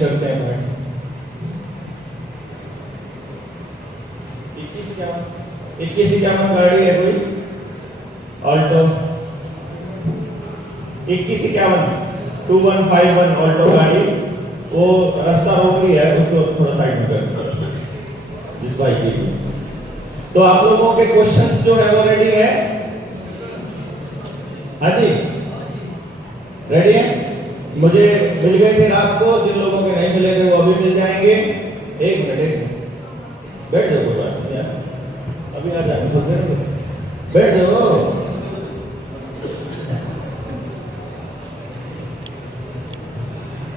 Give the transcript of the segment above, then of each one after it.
करते हैं पॉइंट। 2151 गाड़ी है कोई ऑल्टो, 2151 2151 ऑल्टो गाड़ी, वो रास्ता रोक रही है, उसको थोड़ा साइड में कर जिस बाइक की। तो आप लोगों के क्वेश्चंस जो है वो रेडी है? हाँ जी रेडी है? मुझे मिल गए थे रात को, जिन लोगों के नहीं मिले थे वो अभी मिल जाएंगे। एक मिनट बैठ जाओ, कोई बात नहीं यार, अभी आ जाएंगे तो बैठ जाओ।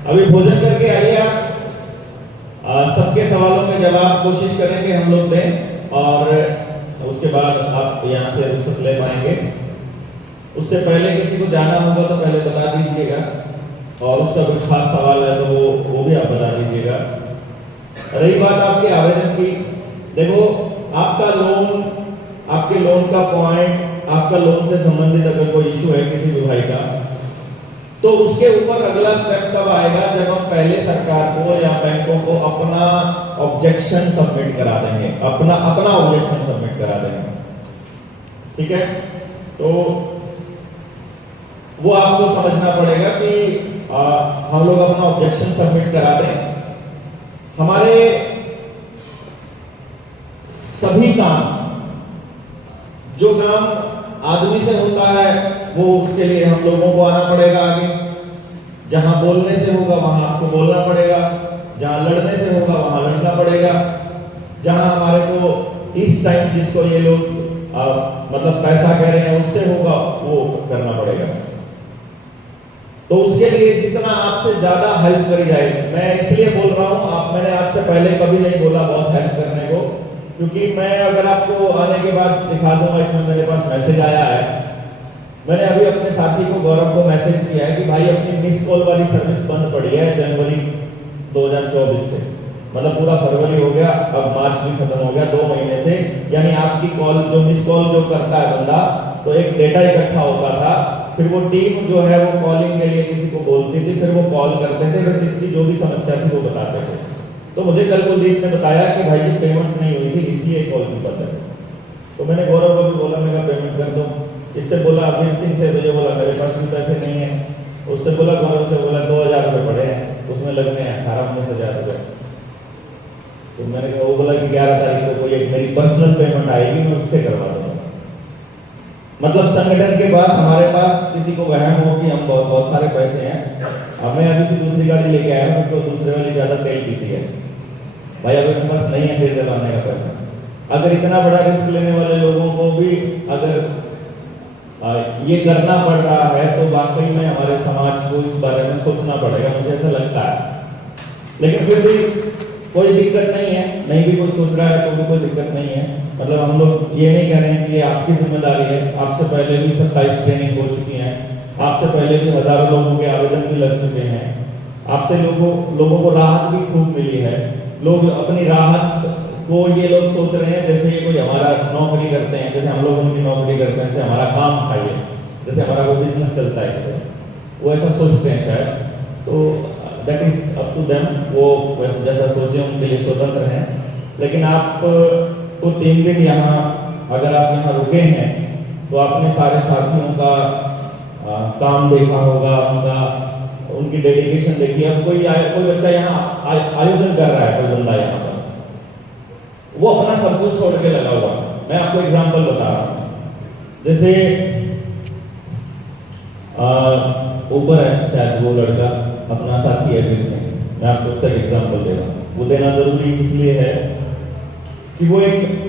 अभी भोजन करके आइए आप। सबके सवालों के जवाब कोशिश करेंगे हम लोग दें, और उसके बाद आप यहाँ से रुखसत ले पाएंगे। उससे पहले किसी को जाना होगा तो पहले बता दीजिएगा, और उसका कोई खास सवाल है तो वो भी आप बता दीजिएगा। रही बात आपके आवेदन की, देखो आपका लोन, आपके लोन का पॉइंट, आपका लोन से संबंधित अगर कोई इशू है किसी भी भाई का, तो उसके ऊपर अगला स्टेप तब आएगा जब हम पहले सरकार को या बैंकों को अपना ऑब्जेक्शन सबमिट करा देंगे, अपना ऑब्जेक्शन सबमिट करा देंगे। ठीक है, तो वो आपको समझना पड़ेगा कि हम लोग अपना ऑब्जेक्शन सबमिट करा दें। हमारे सभी काम, जो काम आदमी से होता है वो उसके लिए हम लोगों को आना पड़ेगा आगे। जहां बोलने से होगा वहां आपको बोलना पड़ेगा, जहां लड़ने से होगा वहां लड़ना पड़ेगा, जहां हमारे को इस टाइम जिसको ये लोग मतलब पैसा कह रहे हैं उससे होगा वो करना पड़ेगा। तो उसके लिए जितना आपसे ज्यादा हेल्प करी जाए, मैं इसलिए बोल रहा हूं, मैंने आज से पहले कभी नहीं बोला बहुत हेल्प करने को, क्योंकि मैं अगर आपको आने के बाद दिखा दूंगा, इसमें मेरे पास मैसेज आया है। मैंने अभी अपने साथी को, गौरव को मैसेज किया है कि भाई अपनी मिस कॉल वाली सर्विस बंद पड़ी है जनवरी 2024 से, मतलब पूरा फरवरी हो गया, अब मार्च भी खत्म हो गया, 2 महीने से। यानी आपकी कॉल, जो मिस कॉल जो करता है बंदा, तो एक डेटा इकट्ठा होता था, फिर वो टीम जो है वो कॉलिंग के लिए किसी को बोलती थी, फिर वो कॉल करते थे, फिर किसकी जो भी समस्या थी वो बताते थे। तो मुझे कल कुलदीप ने बताया कि भाई ये पेमेंट नहीं हुई थी इसलिए कॉल की बात है। तो मैंने गौरव को भी बोला, मैं पेमेंट कर दूं। इससे बोला अभिर सिंह से, तो ये बोला मेरे पास भी पैसे नहीं है। उससे बोला, गौरव से बोला 2000 रुपये पड़े हैं, उसमें लगने हैं 18-19 रुपये। तो मैंने कहा, वो बोला कि 11 तारीख को कोई एक मेरी पर्सनल पेमेंट आएगी, मैं उससे करवा दूंगा। मतलब संगठन के पास, हमारे पास किसी को वहम हो कि हम बहुत सारे पैसे हैं। अब मैं अभी भी दूसरी गाड़ी लेके आया हूँ, तो दूसरे वाली ज्यादा तेल पीती है भाई, अगर मेरे पास नहीं है तेल डलवाने का पैसा। अगर इतना बड़ा रिस्क लेने वाले लोगों को भी अगर ये करना पड़ रहा है, तो वाकई में हमारे समाज को इस बारे में सोचना पड़ेगा, मुझे ऐसा लगता है। लेकिन फिर भी कोई दिक्कत नहीं है, नहीं भी कोई सोच रहा है तो भी कोई दिक्कत नहीं है। मतलब हम लोग ये नहीं कह रहे हैं कि ये आपकी जिम्मेदारी है, आपसे पहले भी 27 ट्रेनिंग हो चुकी है, आपसे पहले भी हजारों लोगों के आवेदन भी लग चुके हैं, आपसे लोगों को राहत भी खूब मिली है। लोग अपनी राहत को ये लोग सोच रहे हैं जैसे ये कोई हमारा नौकरी करते हैं, जैसे हम लोग उनकी नौकरी करते हैं, जैसे हमारा काम खाइए, जैसे हमारा कोई बिजनेस चलता है इससे, वो ऐसा सोचते हैं शायद। तो that is up to them, वो वैसे जैसा सोचे उनके लिए स्वतंत्र हैं। लेकिन आप तो 3 दिन यहाँ, अगर आप यहाँ रुके हैं तो आपने सारे साथियों का काम देखा होगा, उनकी डेडिकेशन देखी। अब कोई बच्चा यहाँ आयोजन कर रहा है, कोई बंदा यहाँ पर, वो अपना सब कुछ छोड़ के लगा हुआ। मैं आपको एग्जांपल बता रहा हूँ, जैसे ऊपर है शायद वो लड़का, अपना साथी है फिर से, मैं आपको उसका एग्जांपल दे रहा हूँ। वो देना जरूरी इसलिए है कि वो एक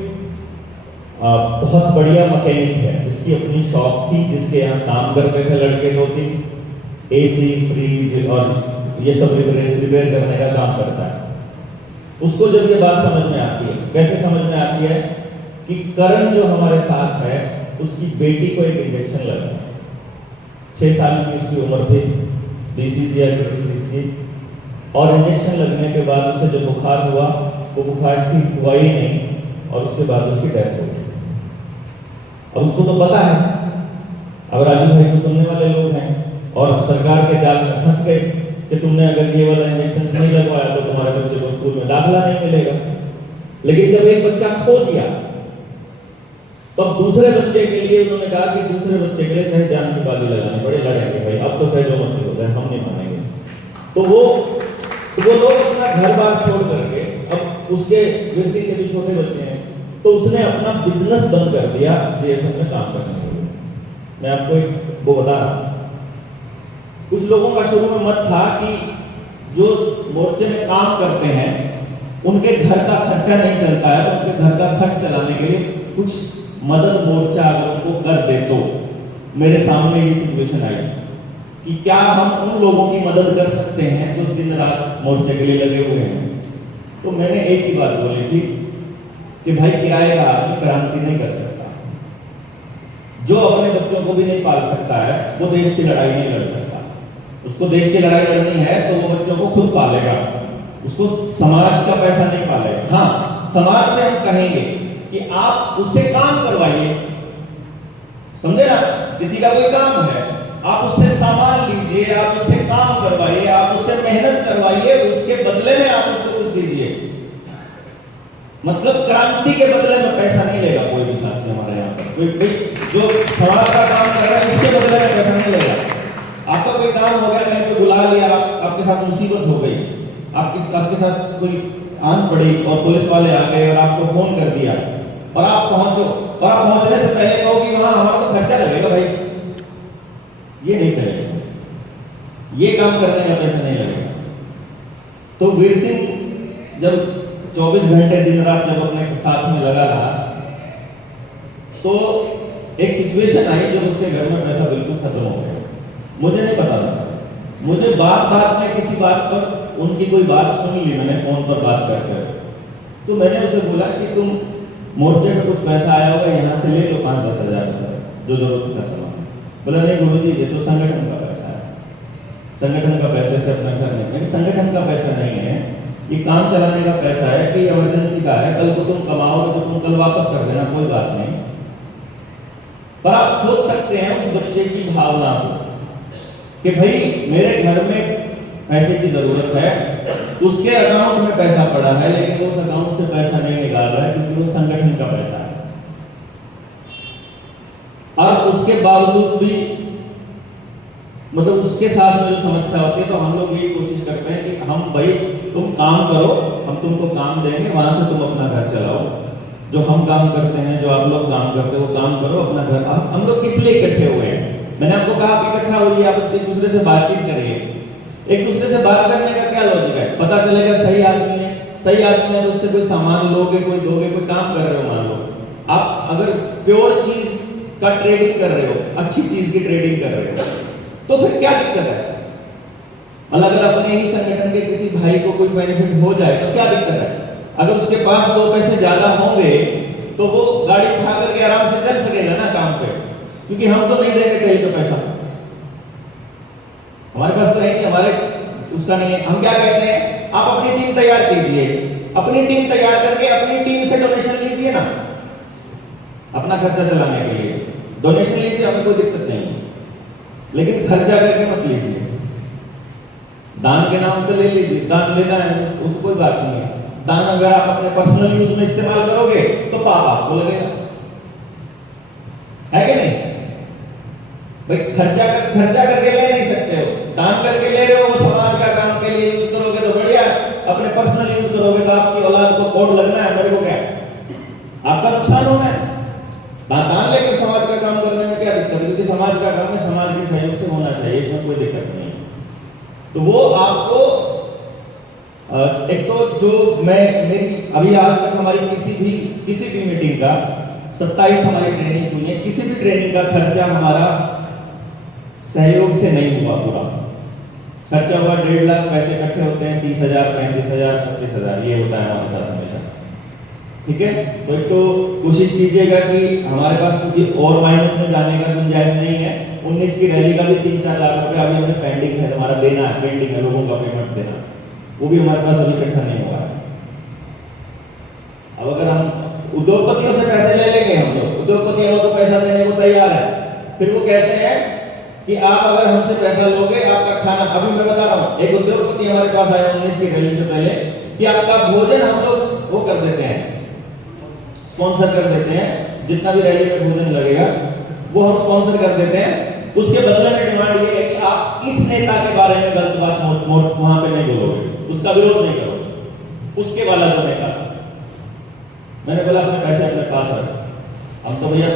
बहुत बढ़िया मैकेनिक है, जिसकी अपनी शॉप थी, जिसके यहाँ काम करते थे लड़के 2-3, AC, फ्रिज और ये सब रिपेयर करने का काम करता है। उसको जब ये बात समझ में आती है, कैसे समझ में आती है कि करण जो हमारे साथ है, उसकी बेटी को एक इंजेक्शन लगा, 6 साल की उसकी उम्र थी, DCG या किसी चीज की, और इंजेक्शन लगने के बाद उसे जो बुखार हुआ, वो बुखार ठीक हुआ ही नहीं, और उसके बाद उसकी डेथ हो गई। अब उसको तो पता है, अब राजू भाई को सुनने वाले लोग हैं और सरकार के जाल में फंस गए कि कि तुमने अगर ये वाला इंजेक्शन नहीं लगवाया तो तुम्हारे बच्चे को स्कूल में दाखिला नहीं मिलेगा। लेकिन जब एक बच्चा खो दिया तो अब दूसरे बच्चे के लिए उन्होंने कहा कि दूसरे बच्चे के लिए चाहे जान की बाजी लगाने पड़े, लड़ेंगे भाई, अब तो चाहे जो मर्जी हो जाए, हम नहीं मानेंगे। तो वो लोग अपना घर बार छोड़ करके, अब उसके वीरसिंह के भी छोटे बच्चे हैं, तो उसने अपना बिजनेस बंद कर दिया जीएसएफ में काम करने के लिए। मैं आपको एक वो बता रहा हूं, कुछ लोगों का शुरू में मत था कि जो मोर्चे में काम करते हैं उनके घर का खर्चा नहीं चलता है, तो उनके घर का खर्च चलाने के लिए कुछ मदद मोर्चा अगर उनको कर दे। तो मेरे सामने ये सिचुएशन आई कि क्या हम उन लोगों की मदद कर सकते हैं जो दिन रात मोर्चे के लिए लगे हुए हैं। तो मैंने एक ही बात बोली थी कि भाई किराए का आदमी क्रांति नहीं कर सकता, जो अपने बच्चों को भी नहीं पाल सकता है वो देश की लड़ाई नहीं लड़ सकता। उसको देश की लड़ाई लड़नी है तो वो बच्चों को खुद पालेगा, उसको समाज का पैसा नहीं पालेगा। हाँ, समाज से हम कहेंगे कि आप उससे काम करवाइए, समझे ना, किसी का कोई काम है, आप उससे सामान लीजिए, आप उससे काम करवाइए, आप उससे मेहनत करवाइए, उसके बदले में आप उसको कुछ दीजिए। मतलब क्रांति के बदले में पैसा नहीं लेगा कोई भी साथी हमारे यहाँ पर, कोई जो समाज का काम कर रहा है उसके बदले में पैसा नहीं लेगा। आपका कोई काम हो गया, कहीं पे बुला लिया, आपके साथ मुसीबत हो गई, आपके साथ कोई आन पड़ी और पुलिस वाले आ गए और आपको फोन कर दिया और आप पहुंचो, और आप पहुंचने से पहले कहो कि वहां हमारा तो खर्चा लगेगा भाई, ये नहीं चलेगा, ये काम करने का पैसा नहीं लगेगा। तो वीरसिंह जब 24 घंटे दिन रात जब अपने साथ में लगा रहा, तो एक सिचुएशन आई जब उसके घर में पैसा बिल्कुल खत्म हो गया। मुझे नहीं पता था, मुझे बात में किसी बात पर उनकी कोई बात सुन ली मैंने फोन पर बात करके, तो मैंने उसे बोला कि तुम मोर्चे पे कुछ पैसा आया होगा, यहाँ से ले लो 5-10 हजार रुपए, जो जरूरत का सामान। बोला नहीं गुरुजी, ये तो संगठन का पैसा है, संगठन का पैसे से अपना घर नहीं। लेकिन संगठन का पैसा नहीं है, ये काम चलाने का पैसा है कि इमरजेंसी का है, कल को तुम कमाओगे तो तुम कल वापस कर देना, कोई बात नहीं। पर आप सोच सकते हैं उस बच्चे की भावना को कि भाई मेरे घर में पैसे की जरूरत है, उसके अकाउंट में पैसा पड़ा है, लेकिन वो उस अकाउंट से पैसा नहीं निकाल रहा है क्योंकि वो संगठन का पैसा है। और उसके बावजूद भी मतलब उसके साथ में जो समस्या होती है, तो हम लोग यही कोशिश करते हैं कि हम भाई तुम काम करो, हम तुमको काम देंगे, वहां से तुम अपना घर चलाओ। जो हम काम करते हैं, जो आप लोग काम करते हैं, वो काम करो, अपना घर। हम लोग किस लिए इकट्ठे हुए हैं? मैंने आपको कहा आप इकट्ठा हो रही है, आप एक दूसरे से बातचीत करिए। एक दूसरे से बात करने का क्या लॉजिक है? पता चलेगा सही आदमी है, सही आदमी है तो उससे कोई सामान लोगे, कोई दोगे, कोई काम कर रहे हो। मान लो आप अगर प्योर चीज का ट्रेडिंग कर रहे हो, अच्छी चीज की ट्रेडिंग कर रहे हो, तो फिर क्या दिक्कत है? अगर अपने ही संगठन के किसी भाई को कोई बेनिफिट हो जाए तो क्या दिक्कत है? अगर उसके पास 2 पैसे ज्यादा होंगे तो वो गाड़ी उठा करके आराम से चल सकेगा ना काम पे, क्योंकि हम तो नहीं देंगे कहीं तो पैसा, हमारे पास तो है कि हमारे उसका नहीं है। हम क्या कहते हैं, आप अपनी टीम तैयार कीजिए, अपनी टीम तैयार करके अपनी टीम से डोनेशन लीजिए ना, अपना खर्चा चलाने के लिए डोनेशन लीजिए, हमें कोई दिक्कत नहीं, लेकिन खर्चा करके मत लीजिए। दान के नाम पे ले लीजिए, दान लेना है वो तो कोई बात नहीं है। दान अगर आप अपने पर्सनल यूज में इस्तेमाल करोगे तो पाप आपको लगेगा, है कि नहीं? भाई खर्चा करके ले नहीं सकते हो, दान करके ले रहे हो, वो समाज का काम के लिए यूज करोगे तो बढ़िया, अपने पर्सनल यूज करोगे तो आपकी औलाद को कोड लगना है, मेरे को क्या, आपका नुकसान होना है। दान लेकर समाज का काम करने में क्या दिक्कत है? क्योंकि समाज का काम है, समाज के सहयोग से होना चाहिए, इसमें कोई दिक्कत नहीं है। तो वो आपको एक तो जो मेरी अभी आज तक हमारी किसी भी मीटिंग का 27 हमारी ट्रेनिंग हुई है, किसी भी ट्रेनिंग का खर्चा हमारा सहयोग से नहीं हुआ। पूरा खर्चा हुआ 1.5 लाख, पैसे इकट्ठे होते हैं 30,000, 35,000, 25,000, ये होता है हमारे साथ हमेशा। ठीक है, तो एक तो कोशिश कीजिएगा कि हमारे पास क्योंकि और माइनस में जाने का गुंजाइश नहीं है। 19 की रैली का भी 3-4 लाख रुपए अभी हमें पेंडिंग है, हमारा देना है, पेंडिंग है, लोगों का पेमेंट देना, वो भी हमारे पास अभी इकट्ठा नहीं हुआ है। अब अगर हम उद्योगपतियों से पैसे ले लेंगे, हम लोग उद्योगपति हमको पैसा देने को तैयार है, फिर वो कहते हैं कि आप अगर हमसे पैसा लोगे, आपका खाना, अभी मैं बता रहा हूँ, एक उद्योगपति हमारे पास आया 19 की रैली से पहले कि आपका भोजन हम लोग वो कर देते हैं, स्पॉन्सर कर देते हैं, जितना भी रैली में भोजन लगेगा वो हम स्पॉन्सर कर देते हैं। उसके बदले में डिमांड ये है कि आप इस नेता के बारे में गलत बात वहां पे नहीं बोलोगे, उसका विरोध नहीं करोगे, उसके वाला जो नेता। मैंने बोला अपने पैसे अपने पास रखो, हम तो भैया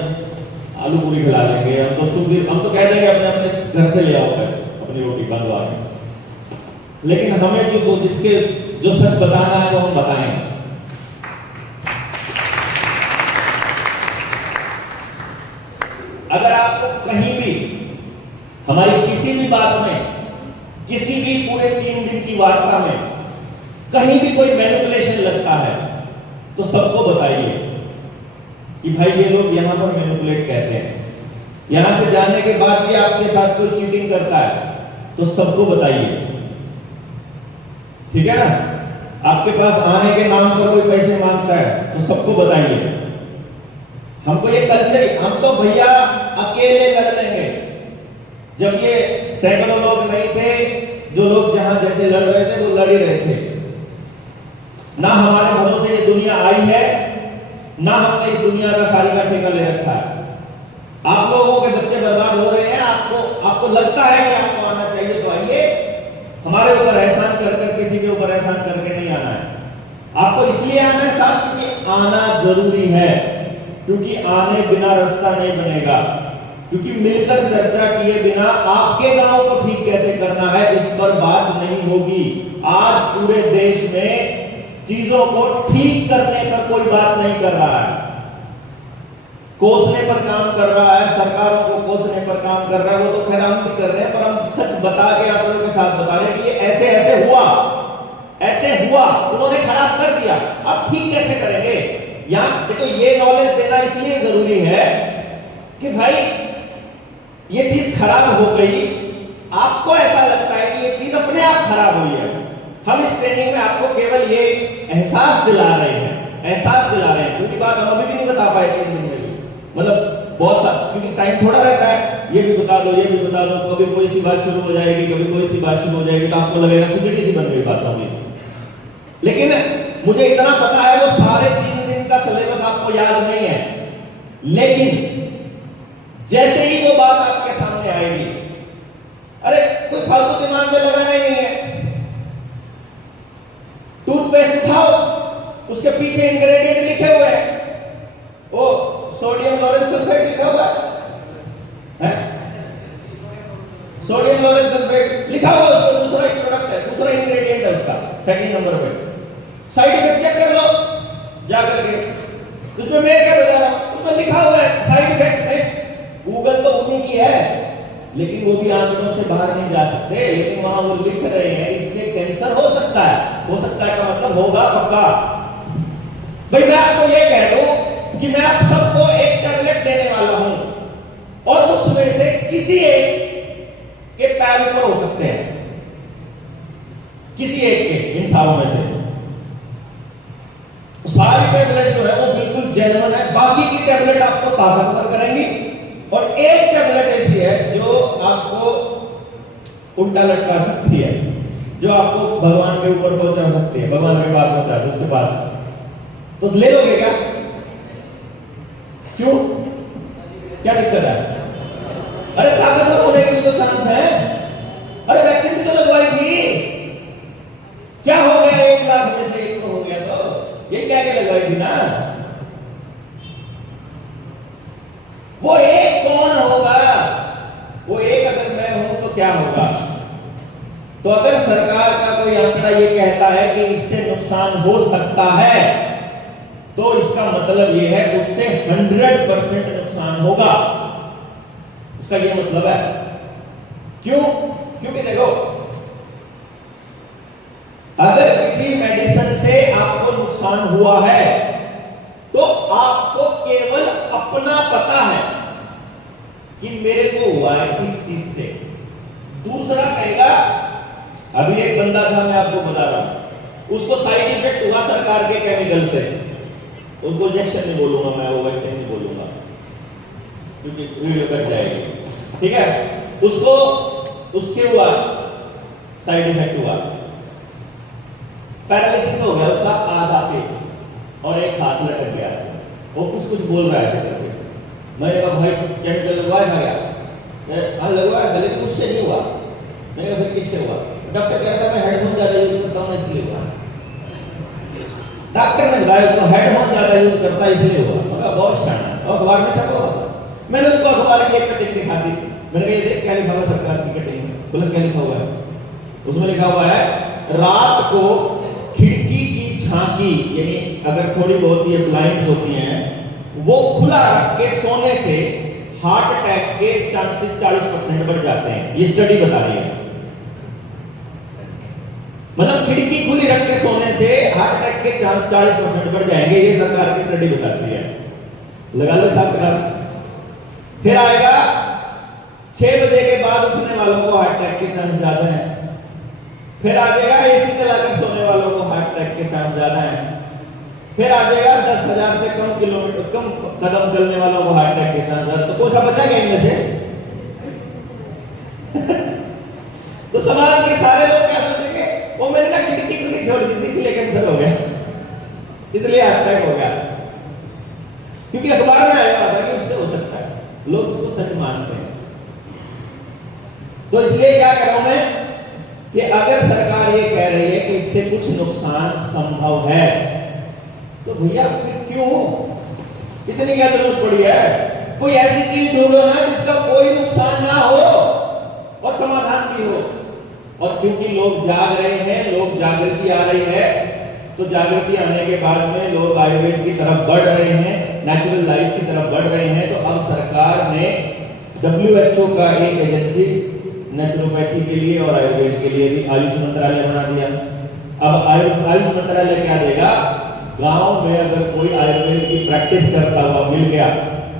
आलू पूरी खिला लेंगे, हम तो सुखी, हम तो कह देंगे अपने अपने घर से ले आओ पैसे, अपनी रोटी बंधवा के। लेकिन हमें जो जिसके जो सच बताना है वो हम बताएंगे। अगर आपको कहीं भी हमारी किसी भी बात में, किसी भी पूरे 3 दिन की वार्ता में कहीं भी कोई मैनिपुलेशन लगता है तो सबको बताइए कि भाई ये लोग यहां पर मैनिपुलेट कहते हैं। यहां से जाने के बाद भी आपके साथ कोई चीटिंग करता है तो सबको बताइए, ठीक है ना। आपके पास आने के नाम पर कोई पैसे मांगता है तो सबको बताइए। हमको ये कल्चर, हम तो भैया अकेले लड़ लेंगे। जब ये सैकड़ों लोग नहीं थे, जो लोग जहां जैसे लड़ रहे थे वो लड़ ही रहे थे। ना हमारे भरोसे ये दुनिया आई है, ना हमने इस दुनिया का सारी का ठेका ले रखा है। आप लोगों के बच्चे बर्बाद हो रहे हैं, आपको लगता है कि आपको आना चाहिए तो आइए। हमारे ऊपर एहसान कर किसी के ऊपर एहसान करके नहीं आना है। आपको इसलिए आना है साथ, क्योंकि आना जरूरी है, क्योंकि आने बिना रास्ता नहीं बनेगा। क्योंकि मिलकर चर्चा किए बिना आपके गांव को ठीक कैसे करना है इस पर बात नहीं होगी। आज पूरे देश में चीजों को ठीक करने पर कोई बात नहीं कर रहा है, कोसने पर काम कर रहा है, सरकारों को कोसने पर काम कर रहा है। वो तो खैर हम भी कर रहे हैं, पर हम सच बता के आप लोगों के साथ बता रहे हैं कि ये ऐसे ऐसे हुआ, उन्होंने खराब कर दिया, अब ठीक कैसे करेंगे। यहां देखो, ये नॉलेज देना इसलिए जरूरी है कि भाई ये चीज खराब हो गई, आपको ऐसा लगता है कि ये चीज अपने आप खराब हुई है। हम इस ट्रेनिंग में आपको केवल ये एहसास दिला रहे हैं, पूरी बात हम अभी भी नहीं बता पाए 3 दिन में, मतलब बहुत सा, क्योंकि टाइम थोड़ा रहता है। ये भी बता दो, ये भी बता दो, कभी कोई सी बात शुरू हो जाएगी, कभी कोई सी बात शुरू हो जाएगी, तो आपको लगेगा खिचड़ी सी बन गई बातों की। लेकिन मुझे इतना पता है वो सारे 3 दिन का सिलेबस आपको याद नहीं है, लेकिन जैसे ही वो बात आपके सामने आएगी, अरे कोई फालतू दिमाग में लगाना ही नहीं है। टूथपेस्ट उठाओ, उसके पीछे इंग्रेडिएंट लिखे हुए हैं, वो सोडियम लोरेल सल्फेट लिखा हुआ है, सोडियम लोरेल सल्फेट लिखा हुआ है, उसका दूसरा एक प्रोडक्ट है, दूसरा इंग्रेडिएंट है उसका, सेकंड नंबर पे। साइड इफेक्ट चेक कर लो जाकर के, उसमें मैं क्या बता रहा हूं, उसमें लिखा हुआ है साइड इफेक्ट है। गूगल तो उन्हीं की है, लेकिन वो भी आंकड़ों से बाहर नहीं जा सकते, लेकिन वहां वो लिख रहे हैं इससे कैंसर हो सकता है का मतलब होगा पक्का। भाई मैं आपको ये कह दूं कि मैं आप सबको एक टैबलेट देने वाला हूं, और उसमें से किसी एक के पैर ऊपर हो सकते हैं, किसी एक के, इन सालों में से सारी टैबलेट जो है वो बिल्कुल जेन्युइन है, बाकी की टैबलेट आपको ताकतवर करेंगी, और एक टैबलेट ऐसी है जो आपको उल्टा लटका सकती है, जो आपको भगवान के ऊपर पहुंचा सकती है, भगवान के पास पहुंचा है उसके पास, तो ले लोगे क्या? क्यों, क्या दिक्कत है? अरे ताकतवर होने के भी तो चांस है। अरे वैक्सीन भी तो लगवाई थी, क्या हो गया? 1 लाख में से 1 तो हो गया, तो ये क्या क्या लगवाई थी ना। वो एक कौन होगा? वो एक अगर मैं हूं तो क्या होगा? तो अगर सरकार का कोई आंकड़ा ये कहता है कि इससे नुकसान हो सकता है, तो इसका मतलब ये है उससे 100% नुकसान होगा, उसका ये मतलब है। क्यों? क्योंकि देखो, अगर किसी मेडिसिन से आपको नुकसान हुआ है तो आपको केवल अपना पता है कि मेरे को हुआ है किस चीज से। दूसरा कहेगा, अभी एक बंदा था, मैं आपको बता रहा हूं, उसको साइड इफेक्ट हुआ सरकार के केमिकल से, उसको इंजेक्शन नहीं बोलूंगा मैं, वो वैक्सीन नहीं बोलूंगा क्योंकि वीडियो कट जाएगी, ठीक है। उसको उसके हुआ साइड इफेक्ट हुआ, पैरालिसिस हो गया उसका आधा फेस और एक हाथ लटक गया, वो कुछ बोल रहा है करके। मैंने कहा भाई केमिकल लगवाया क्या? हाँ लगवाया था लेकिन उससे नहीं हुआ। मैंने कहा फिर किससे हुआ? डॉक्टर कह रहा था मैं हेडफोन ज्यादा यूज करता हूँ इसलिए हुआ। डॉक्टर ने बताया उसको हेडफोन ज्यादा यूज करता है इसलिए हुआ। मगर बहुत शाना और अखबार में छपा हुआ। मैंने उसको अखबार की एक कटिंग दिखा दी। मैंने कहा ये देख क्या लिखा हुआ सरकार की कटिंग। बोला क्या लिखा हुआ है? उसमें लिखा हुआ है रात को खिड़की की झांकी, यानी अगर थोड़ी बहुत ये ब्लाइंड्स होती हैं वो खुला रख के सोने से हार्ट अटैक के चांसेस 40% बढ़ जाते हैं। ये स्टडी बता रही है। मतलब खिड़की खुली रख के सोने से हार्ट अटैक के चांस 40% बढ़ जाएंगे, ये सरकार की स्टडी बताती है। लगा लो साहब। फिर आएगा 6 बजे के बाद उठने वालों को हार्ट अटैक के चांस ज्यादा हैं। फिर आ जाएगा एसी चलाकर सोने वालों को हार्ट अटैक के चांस ज्यादा हैं। फिर आ जाएगा 10,000 से कम कदम चलने वालों को हार्ट अटैक के चांस ज्यादा। तो कौन सा बचा गया इनमें से? तो समाज के सारे लोग क्या सोचेंगे? वो मैंने ना खिड़की खुली छोड़ दी थी इसलिए कैंसर हो गया, इसलिए हार्ट अटैक हो गया, क्योंकि अखबार में आया था कि उससे हो सकता है। लोग उसको सच मानते हैं। तो इसलिए क्या कर रहा हूं मैं कि अगर सरकार ये कह रही है कि इससे कुछ नुकसान संभव है तो भैया फिर क्यों इतनी क्या जरूरत पड़ी है? कोई ऐसी चीज ढूंढो ना जिसका कोई नुकसान ना हो और समाधान भी हो। और क्योंकि लोग जाग रहे हैं, लोग जागृति आ रही है, तो जागृति आने के बाद में लोग आयुर्वेद की तरफ बढ़ रहे हैं, नेचुरल लाइफ की तरफ बढ़ रहे हैं। तो अब सरकार ने WHO का एक एजेंसी नेचुरोपैथी के लिए और आयुर्वेद के लिए भी आयुष मंत्रालय बना दिया। अब आयुष मंत्रालय क्या देगा? गांव में अगर कोई आयुर्वेद की प्रैक्टिस करता हुआ मिल गया,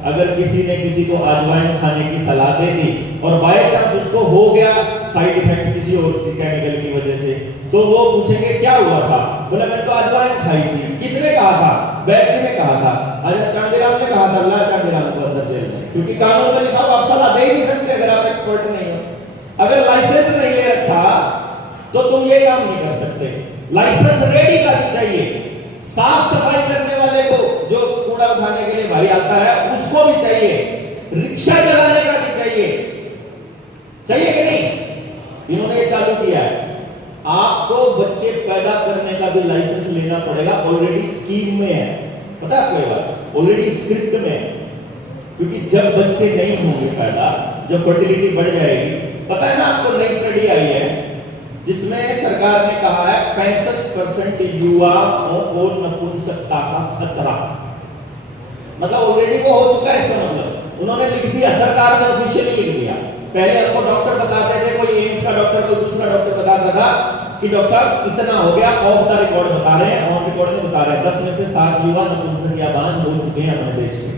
अगर किसी ने किसी को अजवाइन खाने की सलाह दे दी और बाय चांस उसको हो गया साइड इफेक्ट किसी और केमिकल की वजह से, तो वो पूछेंगे क्या हुआ था? बोला मैं तो अजवाइन खाई थी। किसने कहा था? वैद्य ने कहा था। अरे चांदीराम ने कहा था। ला चांदीराम को अंदर जेल में, क्योंकि कानून में लिखा हुआ आप सलाह दे ही नहीं सकते अगर आप एक्सपर्ट नहीं हो। अगर लाइसेंस नहीं ले रखा तो तुम ये काम नहीं कर सकते। लाइसेंस रेडी करनी चाहिए। साफ सफाई करने वाले को, जो कूड़ा उठाने के लिए भाई आता है, उसको भी चाहिए। रिक्शा चलाने का भी चाहिए कि नहीं? इन्होंने ये चालू किया है। आपको बच्चे पैदा करने का भी लाइसेंस लेना पड़ेगा। ऑलरेडी स्कीम में है, पता है आपको ये बात? ऑलरेडी स्क्रिप्ट में है। क्योंकि जब बच्चे नहीं होंगे पैदा, जब फर्टिलिटी बढ़ जाएगी, पता है ना आपको, नई स्टडी आई है जिसमें सरकार ने कहा है 65% युवाओं को नपुंसकता का खतरा। मतलब ऑलरेडी वो हो चुका है। इसका मतलब उन्होंने लिख दिया, सरकार ने ऑफिशियली लिख दिया। पहले आपको डॉक्टर बताते थे, कोई एम्स का डॉक्टर, कोई दूसरा डॉक्टर बताता था कि डॉक्टर साहब इतना हो गया, ऑफ द रिकॉर्ड बता रहे हैं, ऑन रिकॉर्ड नहीं बता रहे हैं। 10 में से 7 युवा नपुंसक या बांझ हो चुके हैं अपने देश में,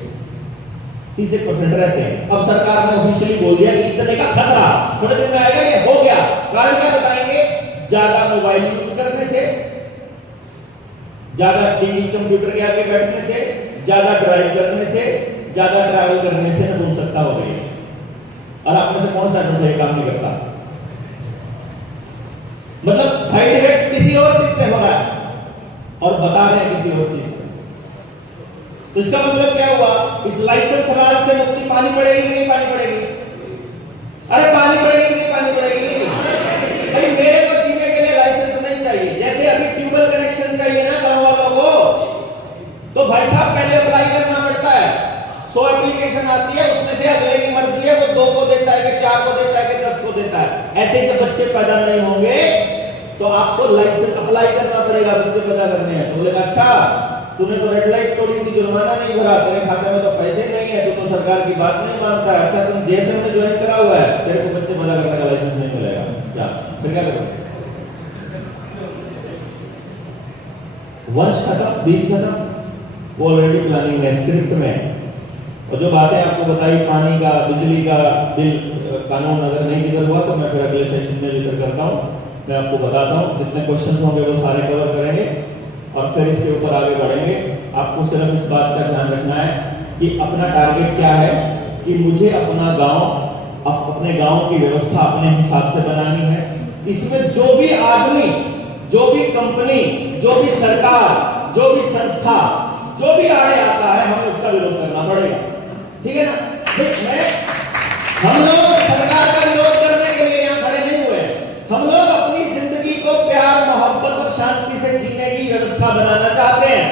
30% रहते हैं। अब सरकार ने ऑफिशियली बोल दिया कि इतने का खतरा थोड़े दिन में आएगा, ये हो गया। कारण क्या बताएंगे? ज्यादा मोबाइल यूज करने से, ज्यादा टीवी कंप्यूटर के आगे बैठने से, ज्यादा ड्राइव करने से, ज्यादा ट्रैवल करने से नपुंसकता हो गई है। और आप में से कौन सा ये काम नहीं करता? मतलब साइड इफेक्ट किसी और चीज से हो रहा है और बता रहे हैं किसी और चीज से। तो इसका मतलब क्या हुआ? इस लाइसेंस राज से मुक्ति पानी पड़ेगी कि नहीं पानी पड़ेगी? अरे पानी पड़ेगी कि नहीं पानी पड़ेगी? भाई मेरे को जीने के लिए लाइसेंस नहीं चाहिए। जैसे अभी ट्यूबवेल कनेक्शन चाहिए ना गांव वालों को, तो भाई साहब पहले अप्लाई करना पड़ता है। 100 एप्लीकेशन आती है, उसमें से अगले की मर्जी है, वो 2 को देता है कि 4 को देता है कि 10 को देता है। ऐसे जब बच्चे पैदा नहीं होंगे तो आपको लाइसेंस अप्लाई करना पड़ेगा, बच्चे पैदा करने हैं। तो बोलेगा अच्छा तूने तो रेड लाइट तोड़ी थी, जुर्माना नहीं भरा, तेरे खाते में तो पैसे नहीं है, तू तो सरकार की बात नहीं मानता है। अच्छा तुम जेएसएम में ज्वाइन करा हुआ है, तेरे को बच्चे पैदा करने का लाइसेंस नहीं मिलेगा, क्या फिर क्या करोगे? वंश खत्म, बीज खत्म। वो ऑलरेडी प्लानिंग है, स्क्रिप्ट में। और जो बातें आपको बताई पानी का, बिजली का बिल कानून अगर नहीं जिक्र हुआ तो मैं फिर अगले सेशन में जिक्र करता हूँ। मैं आपको बताता हूँ, जितने क्वेश्चन होंगे वो सारे कवर करेंगे और फिर इसके ऊपर आगे बढ़ेंगे। आपको सिर्फ इस बात का ध्यान रखना है कि अपना टारगेट क्या है कि मुझे अपना गांव अपने गांव की व्यवस्था अपने हिसाब से बनानी है। इसमें जो भी आदमी, जो भी कंपनी, जो भी सरकार, जो भी संस्था, जो भी आड़े आता है, हमें उसका विरोध करना पड़ेगा। ठीक है ना? हम लोग सरकार का विरोध करने के लिए यहाँ खड़े नहीं हुए। हम लोग अपनी जिंदगी को प्यार, मोहब्बत और शांति से जीने की व्यवस्था बनाना चाहते हैं।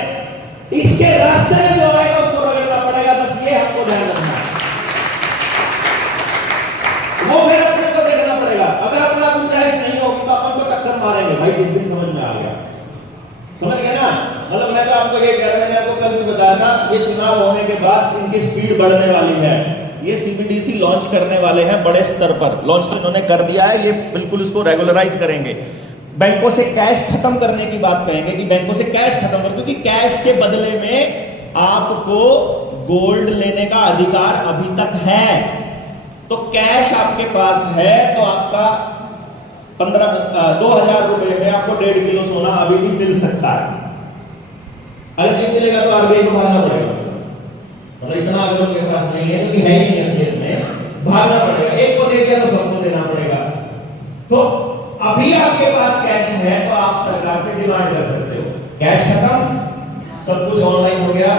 इसके रास्ते में जो आएगा उसको रगड़ना पड़ेगा, बस ये हमको ध्यान रखना है। वो फिर अपने को देखना पड़ेगा। अगर अपना गुंजाइश नहीं होगी तो अपन को टक्कर मारेंगे भाई, जिस दिन समझ में आ गया। समझ गए ना? मतलब मैं तो आपको ये कह रहा, मैंने आपको कल भी बताया था, ये चुनाव होने के बाद इनकी स्पीड बढ़ने वाली है। ये सीबीडीसी लॉन्च करने वाले हैं बड़े स्तर पर। लॉन्च तो इन्होंने कर दिया है, ये बिल्कुल उसको रेगुलराइज करेंगे। बैंकों से कैश खत्म करने की बात कहेंगे कि बैंकों से कैश खत्म कर, क्योंकि कैश के बदले में आपको गोल्ड लेने का अधिकार अभी तक है। तो कैश आपके पास है तो आपका 2000 रुपए में आपको 1.5 किलो सोना अभी भी मिल सकता है। अगर नहीं मिलेगा तो आरबीआई को भागना पड़ेगा। मतलब इतना अगर उनके पास नहीं है, क्योंकि है ही नहीं असलियत में, भागना पड़ेगा। एक को दे दिया तो सबको देना पड़ेगा। तो अभी आपके पास कैश है तो आप सरकार से डिमांड कर सकते हो, कैश खत्म, सब कुछ ऑनलाइन हो गया,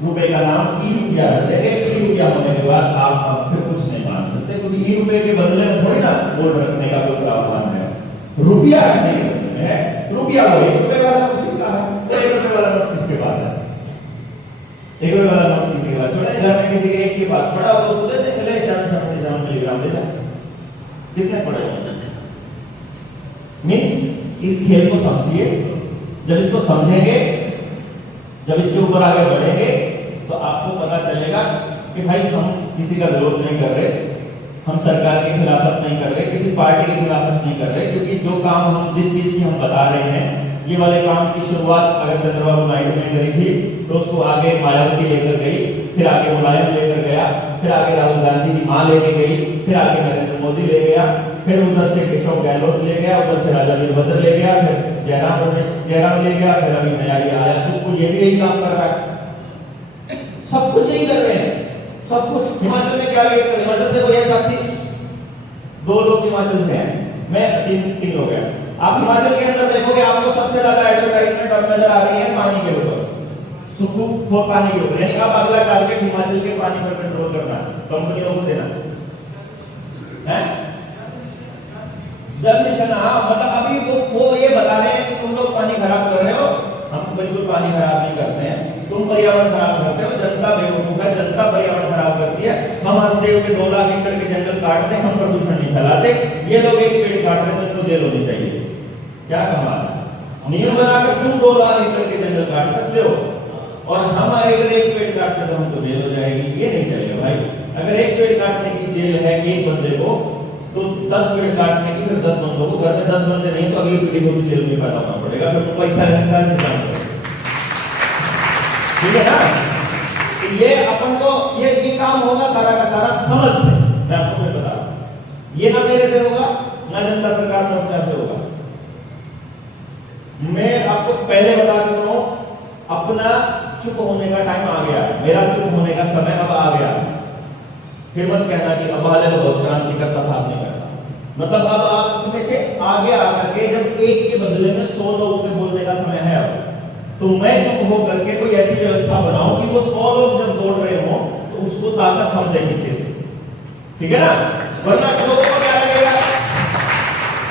रुपए का नाम ई-रुपया रख देंगे। ई-रुपया होने के बाद आप फिर कुछ नहीं मान सकते, क्योंकि ई-रुपये के बदले में थोड़ी ना गोल्ड रखने का कोई प्रावधान है। रुपया रखने के बदले में है, रुपया को 1 रुपए वाला उसी का है। 1 रुपए वाला नोट किसके पास है? 1 रुपए वाला नोट किसी के पास? छोटे घर में किसी के एक के पास पड़ा हो तो उसको दे दे, ले जान मिलीग्राम दे दे, कितने पड़ेगा? मींस इस खेल को समझिए। जब इसको समझेंगे, जब इसके ऊपर आगे बढ़ेंगे तो आपको पता चलेगा कि भाई हम किसी का विरोध नहीं कर रहे, हम सरकार की खिलाफत नहीं कर रहे, किसी पार्टी की खिलाफत नहीं कर रहे, क्योंकि जो काम हम, जिस चीज की हम बता रहे हैं, ये वाले काम की शुरुआत अगर चंद्रबाबू नायडू ने करी थी तो उसको आगे मायावती लेकर गई, फिर आगे मुलायम लेकर गया, फिर आगे राहुल गांधी की मां लेके गई, फिर आगे नरेंद्र मोदी ले गया, फिर उधर से केशव गहलोत ले गया, उधर से राजा वीरभद्र ले गया, फिर जयराम ले गया, फिर अभी नया ये आया सुप्पू, ये भी यही काम कर रहा है। सब कुछ यही कर रहे हैं, सब कुछ। हिमाचल में क्या किया? हिमाचल से कोई है साथी? 2 लोग हिमाचल से हैं, मैं 3 लोग हैं। आप हिमाचल के अंदर देखोगे आपको सबसे ज्यादा एडवर्टाइजमेंट अब नजर आ रही है पानी के ऊपर, सुखू वो पानी के ऊपर। यानी अब अगला टारगेट हिमाचल के पानी पर कंट्रोल करना, कंपनियों को देना है। जल मिशन, हाँ, मतलब अभी वो ये बता रहे हैं कि तुम लोग पानी खराब कर रहे हो, हम बिल्कुल पानी खराब नहीं करते हैं, तुम पर्यावरण खराब करते हो, जनता बेवकूफ है, जनता पर्यावरण खराब करती है। हम हंसदेव के 2 लाख एकड़ के जंगल काटते हैं, हम प्रदूषण नहीं फैलाते, ये लोग एक पेड़ काट रहे हैं तो इनको जेल होनी चाहिए। क्या कमाल है? नियम बनाकर तुम 2 लाख एकड़ के जंगल काट सकते हो और हम अगर एक पेड़ काटते तो हमको जेल हो जाएगी। ये नहीं चलेगा भाई। अगर एक पेड़ काटने की जेल है एक बंदे को, तो 10 पेड़ काटने की फिर 10 बंदों को, घर में 10 बंदे नहीं तो अगली पीढ़ी को भी जेल में पैदा होना पड़ेगा, फिर तो पैसा का इंतजाम करेगा। ठीक है ना? तो ये अपन को ये काम होगा सारा का सारा समझ से। मैं आपको मैं बता रहा हूं, ये ना मेरे से होगा ना जनता सरकार मोर्चा से होगा। मैं आपको पहले बता चुका हूं, अपना चुप होने का टाइम आ गया है, मेरा चुप होने का समय अब आ गया है। फिर मत कहना कि अब वाले तो बहुत क्रांति करता था, आपने करता। मतलब अब आप में से आगे आकर के जब एक के बदले में 100 लोगों के बोलने का समय है अब, तो मैं चुप हो करके कोई ऐसी व्यवस्था बनाऊं कि वो 100 लोग जब दौड़ रहे हो तो उसको ताकत हम दें पीछे से। ठीक है ना? वरना लोगों को क्या लगेगा?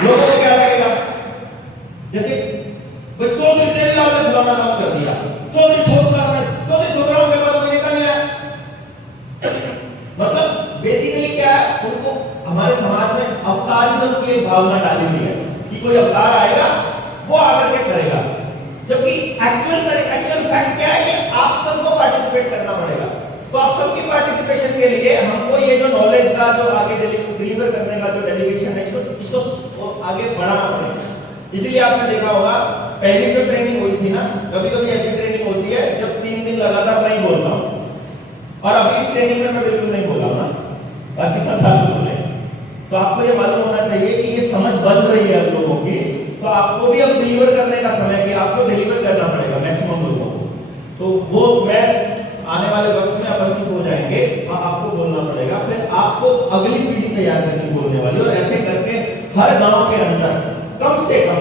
लोगों को क्या लगेगा? जैसे बच्चों ने देवलाल ने फलाना काम कर दिया, चौधरी छोकराओं के बाद कोई निकल गया। मतलब बेसिकली क्या है, उनको हमारे समाज में अवतारिज्म की एक भावना डाली हुई है कि कोई अवतार आएगा वो आकर के करेगा, जबकि एक्चुअल फैक्ट क्या है कि आप सबको पार्टिसिपेट करना पड़ेगा। तो आप सबकी पार्टिसिपेशन के लिए हमको ये जो नॉलेज का जो आगे डिलीवर करने का जो डेलीगेशन है इसको आगे बढ़ाना पड़ेगा। इसीलिए आपने देखा होगा पहली जो ट्रेनिंग हुई थी ना, कभी कभी ऐसी ट्रेनिंग होती है जब 3 दिन लगातार नहीं बोलता हूं, और अभी इस ट्रेनिंग में मैं बिल्कुल नहीं बोला ना, बाकी सब साथ बोले। तो आपको ये मालूम होना चाहिए कि ये समझ बन रही है लोगों की, तो आपको भी अब डिलीवर करने का समय कि आपको डिलीवर करना पड़ेगा मैक्सिमम लोगों को। तो वो मैं आने वाले वक्त में अपन चुप हो जाएंगे और आपको बोलना पड़ेगा, फिर आपको अगली तैयार करनी बोलने वाली, और ऐसे करके हर गांव के अंदर कम से कम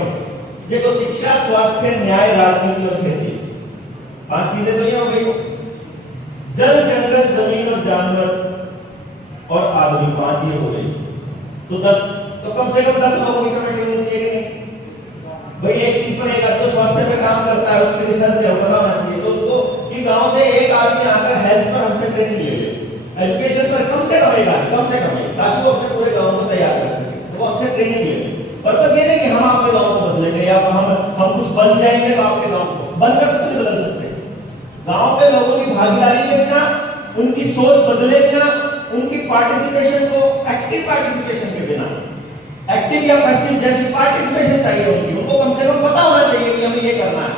ये तो शिक्षा, स्वास्थ्य, न्याय, राजनीति और खेती, 5 चीजें तो ये हो गई। जल, जंगल, जमीन और जानवर और आदमी, 5 ये हो गई। तो 10, तो कम से कम 10 लोगों की कमेटी होनी चाहिए। भाई एक चीज पर एक आदमी स्वास्थ्य पे काम करता है, उसकी रिसर्च है, पता होना चाहिए। तो उसको कि गांव से एक आदमी आकर हेल्थ पर हमसे ट्रेनिंग ले ले, एजुकेशन पर कम से कम एक आदमी, कम से कम एक, ताकि वो अपने पूरे गांव को तैयार कर सके। तो वो हमसे ट्रेनिंग ले ले। पर्पस ये नहीं कि हम आपके गांव को बदलेंगे या हम कुछ बन जाएंगे तो आपके गांव को बनकर कुछ नहीं बदल सकते। गांव के लोगों की भागीदारी के बिना, उनकी सोच बदले बिना, उनकी पार्टिसिपेशन को, एक्टिव पार्टिसिपेशन के बिना, एक्टिव या पैसिव जैसी पार्टिसिपेशन चाहिए उनको कम से कम पता होना चाहिए कि हमें ये करना है।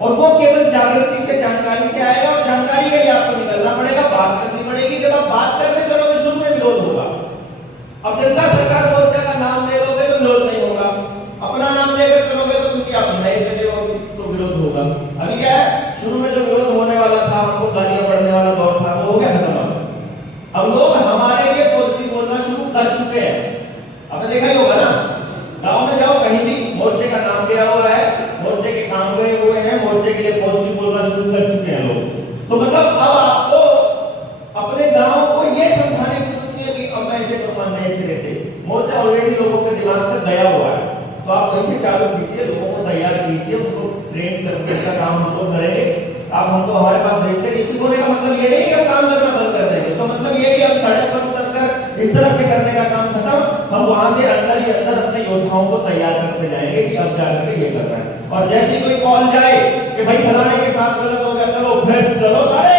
और वो केवल जागृति से, जानकारी से आएगा, और जानकारी के लिए आपको निकलना पड़ेगा, बात करनी पड़ेगी। जब आप बात करने चलोगे शुरू में विरोध होगा। अब जनता सरकार मोर्चा का नाम ले लोगे तो विरोध नहीं होगा, अपना नाम लेकर चलोगे तो क्योंकि आप नए चले होगे तो विरोध होगा। अभी क्या है, शुरू में जो विरोध होने वाला था, हमको गालियां पड़ने वाला दौर था, वो हो गया खत्म। अब लोग हमारे लिए पॉजिटिव बोलना शुरू कर चुके हैं। आपने देखा ही होगा ना, गांव में जाओ कहीं भी, मोर्चे का नाम दिया हुआ है, मोर्चे के काम गए हुए हैं, मोर्चे के लिए पॉजिटिव बोलना शुरू कर चुके हैं लोग। तो मतलब अब आपको अपने गांव को ये समझाने की जरूरत नहीं है कि अब मैं ऐसे करूंगा नए सिरे से। मोर्चा ऑलरेडी लोगों के दिमाग में गया हुआ है, तो आप वैसे चालू कीजिए, लोगों को तैयार कीजिए, उनको ट्रेन करने का काम हम लोग करेंगे। आप हमको हमारे पास भेजते हैं। इच्छुक होने का मतलब ये नहीं कि हम काम करना बंद कर देंगे, इसका मतलब ये है कि अब सड़क पर उतरकर इस तरह से करने का काम खत्म, हम वहां से अंदर ही अंदर अपने योद्धाओं को तैयार करते जाएंगे कि अब जाकर के ये कर रहे हैं। और जैसे कोई कॉल जाए कि भाई फलाने के साथ गलत हो गया, चलो फिर चलो सारे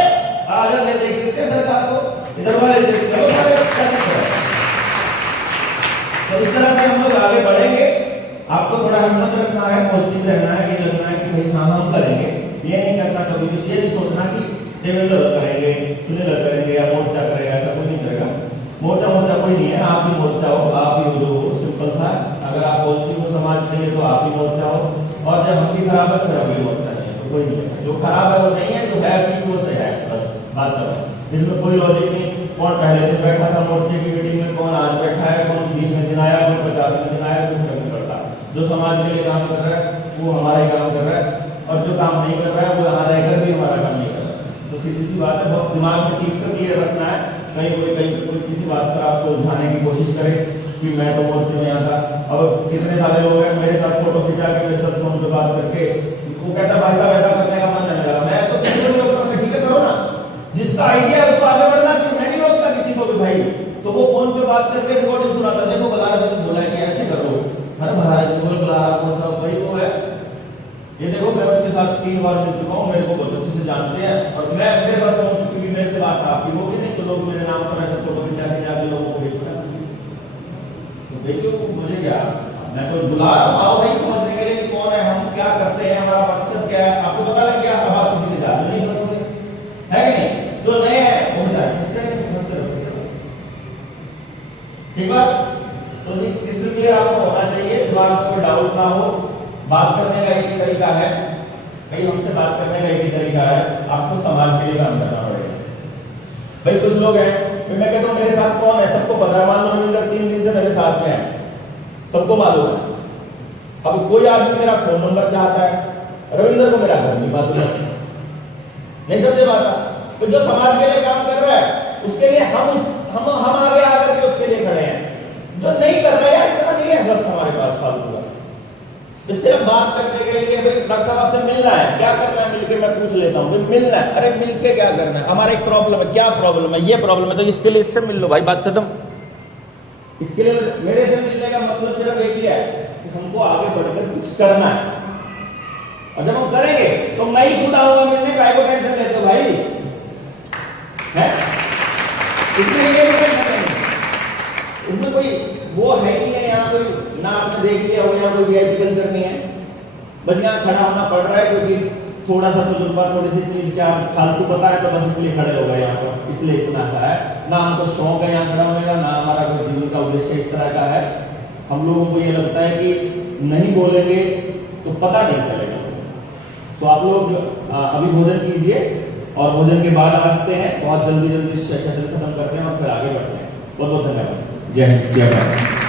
आज ले देख देते हैं सरकार को, इधर वाले चलो सारे तो इस तरह से हम लोग आगे बढ़ेंगे। आपको बड़ा हिम्मत रखना है, पॉजिटिव रहना है, ये लगना है कि भाई हाँ हम करेंगे। ये नहीं करना कभी भी, ये नहीं सोचना कि देवेंद्र करेंगे, सुनील करेंगे या मोर्चा करेगा, ऐसा कोई नहीं करेगा। मोर्चा कोई नहीं है, आप भी मोर्चा हो, आप भी हो, सिंपल सा। अगर आप पॉजिटिव हो समाज के लिए तो आप भी मोर्चा हो, और जब हम भी खराब है फिर अभी मोर्चा नहीं है, तो कोई नहीं है। जो खराब है वो नहीं है, जो है ठीक वो सही है, बस बात करो। इसमें कोई लॉजिक नहीं, कौन पहले से बैठा था मोर्चे की मीटिंग में, कौन आज बैठा है, कौन 20वें दिन आया, कौन 50वें दिन आया, कुछ नहीं करता। जो समाज के लिए काम कर रहा है वो हमारा ही काम कर रहा है, और जो काम नहीं कर रहा है वो यहाँ रहकर भी हमारा काम नहीं कर रहा है। तो सीधी सी बात है, बहुत दिमाग में ठीक से क्लियर रखना है। कहीं कोई किसी बात पर आपको उठाने की कोशिश करे कि मैं तो मोर्चे में यहाँ था। अब कितने सारे लोग हैं मेरे साथ फोटो खिंचा के मेरे साथ फोन पे बात करके, वो कहता भाई साहब ऐसा करने का मन है मेरा, मैं तो ठीक है करो ना, जिसका आइडिया है उसको आगे बढ़ना चाहिए। मैं नहीं रोकता किसी को भी भाई, तो वो फोन पे बात करके रिकॉर्डिंग सुनाता, देखो बलारा जी बोला है कि ऐसे करो, अरे बलारा जी बोल बलारा कौन सा भाई वो है, ये देखो मैं उसके साथ 3 बार मिल चुका हूँ, मेरे को बहुत अच्छे से जानते हैं, और मैं मेरे पास क्योंकि मेरे से बात आपकी होगी नहीं, तो लोग मेरे नाम पर ऐसे फोटो खिंचा के जाके लोगों को भेजता, तो भेजो मुझे क्या, मैं तो बुला रहा हूँ, आओ भाई समझने के लिए कि कौन है, हम क्या करते हैं, हमारा मकसद क्या है, आपको पता लग गया। अब आप किसी के जान नहीं बन सकते है कि नहीं, जो नए हैं वो जाए ठीक बात। तो इसलिए आपको होना चाहिए, दिमाग में कोई डाउट ना हो। बात करने का एक ही तरीका है, भाई हमसे बात करने का एक ही तरीका है, आपको समाज के लिए काम करना पड़ेगा। भाई कुछ लोग हैं, मैं कहता हूँ मेरे साथ कौन है सबको पता है, मान लो रविंद्र 3 दिन से मेरे साथ में है, सबको मालूम है। अब कोई आदमी मेरा फोन नंबर चाहता है, रविंद्र को मेरा घर नहीं मालूम है, नहीं समझे बात। तो जो समाज के लिए काम कर रहा है उसके लिए हम आगे आकर के उसके लिए खड़े हैं। जो नहीं कर रहा है इतना नहीं है वक्त हमारे पास फालतू का, इससे हम बात करने के लिए भाई डॉक्टर साहब से मिलना है, क्या करना है मिलके, मैं पूछ लेता हूँ मिलना है, अरे मिलके क्या करना है, हमारा एक प्रॉब्लम है, क्या प्रॉब्लम है, ये प्रॉब्लम है, तो इसके लिए इससे मिल लो भाई, बात खत्म। इसके लिए मेरे से मिलने का मतलब सिर्फ एक ही है कि हमको आगे बढ़कर कुछ करना है, और जब हम करेंगे तो मैं ही खुद आऊंगा मिलने का, को टेंशन लेते हो भाई है, इसमें कोई वो है नहीं है, यहाँ कोई ना आपने देख लिया हो, यहाँ कोई वीआईपी कल्चर नहीं है, बस यहाँ खड़ा होना पड़ रहा है क्योंकि थोड़ा सा तजुर्बा, थोड़ी सी चीज क्या फालतू पता है, तो बस इसलिए खड़े हो गए यहाँ पर, इसलिए इतना है ना, हमको शौक है यहाँ खड़ा होने का, ना हमारा कोई जीवन का उद्देश्य इस तरह का है। हम लोगों को ये लगता है कि नहीं बोलेंगे तो पता नहीं चलेगा। तो आप लोग अभी भोजन कीजिए, और भोजन के बाद आते हैं, बहुत जल्दी सेशन खत्म करते हैं और फिर आगे बढ़ते हैं। बहुत बहुत धन्यवाद। जय हिंद, जय भारत।